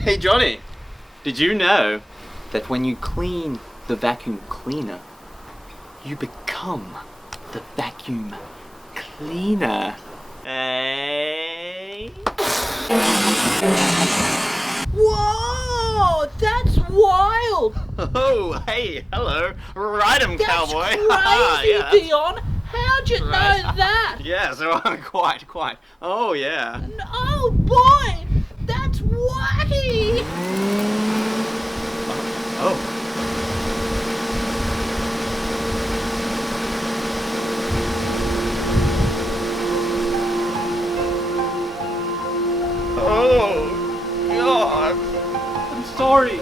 Hey Johnny, did you know that when you clean the vacuum cleaner, you become the vacuum cleaner? Hey. Whoa, that's wild. Oh, hey, hello, ride 'em, That's cowboy. crazy, Yeah, Deon. How'd you right. know that? Yeah, so quite. Oh yeah. Oh boy, that's wacky. Oh. Oh, God. I'm sorry.